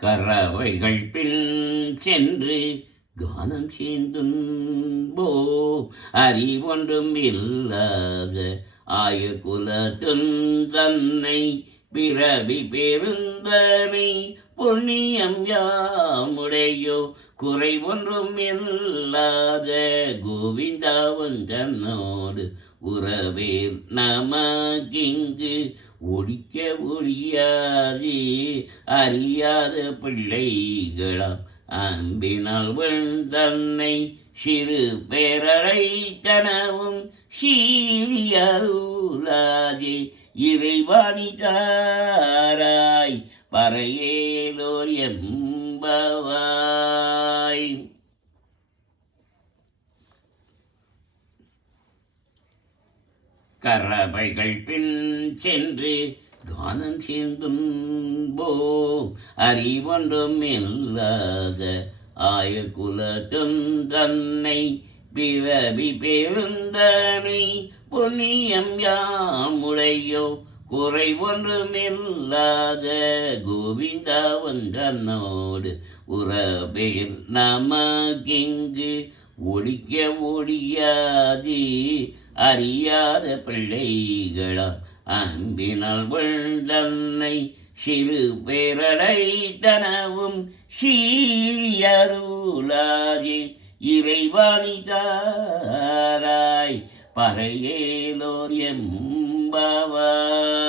கறவைகள் பின் சென்று கானம் சேர்ந்துன்போ அறிவொன்றும் இல்லாத ஆயகுலத்துன் தன்னை பிறவி பெருந்தனை புண்ணியம் யாமுடையோ குறை ஒன்றும் இல்லாத கோவிந்தாவன் தன்னோடு உறவேர் நமக்கிங்கு ஒழிக்க ஒழியாது அறியாத பிள்ளைகளாம் அன்பினால் தன்னை சிறு பேரரை தனவும் சீரியருளாதே இறைவாணிதாராய் பறையேலோர் எம்பவாய். கறவைகள் பின் சென்று கானம் சேர்ந்துன்போ அறிவொன்றும் இல்லாத ஆயகுலத்தும் தன்னை பிறவி பெருந்தனை புண்ணியம் யாமுடையோ குறை ஒன்றும் இல்லாத கோவிந்தாவன் தன்னோடு உறவேர் நமக்கிங்கு ஒழிக்க ஒழியாது அறியாத பிள்ளைகளாம் அன்பினால் தன்னை சிறு பேரடை தனவும் சீரியருளாதே இறைவாணிதாராய் பறையேலோர் எம்பவாய்.